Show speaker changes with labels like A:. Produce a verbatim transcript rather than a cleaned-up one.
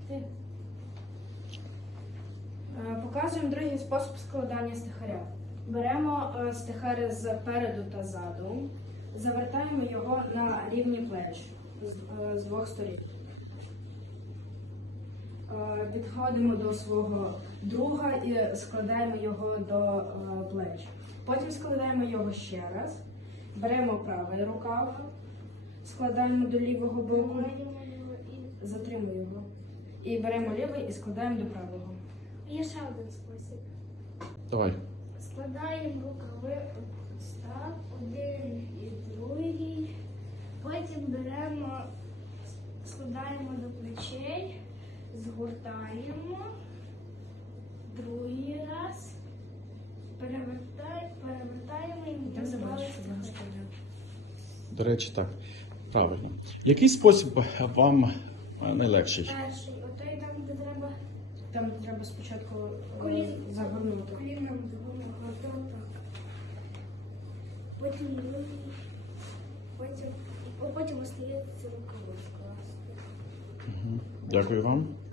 A: Ти. Показуємо другий спосіб складання стихаря. Беремо е, стихар спереду та ззаду, завертаємо його на рівні плеч з, е, з двох сторін. Е, Підходимо до свого друга і складаємо його до е, плеч. Потім складаємо його ще раз, беремо правий рукав, складаємо до лівого боку, затримуємо його. І беремо лівий і складаємо до правого.
B: Є ще один спосіб.
C: Давай.
B: Складаємо рукави ось так, один і другий. Потім беремо, складаємо до плечей, згортаємо, другий раз, перевертаємо, перевертаємо і
A: Так
B: додали
A: забачиш, що вона
B: стихаря.
A: складає.
C: До речі, так. Правильно. Який спосіб вам е, найлегший?
B: Перший, отой там, де треба
A: Там треба спочатку е,
B: Колін-
A: загорнути.
B: коліном загорнути, так. Потім другий, потім, а потім остається рукавичка.
C: Угу. Дякую вам.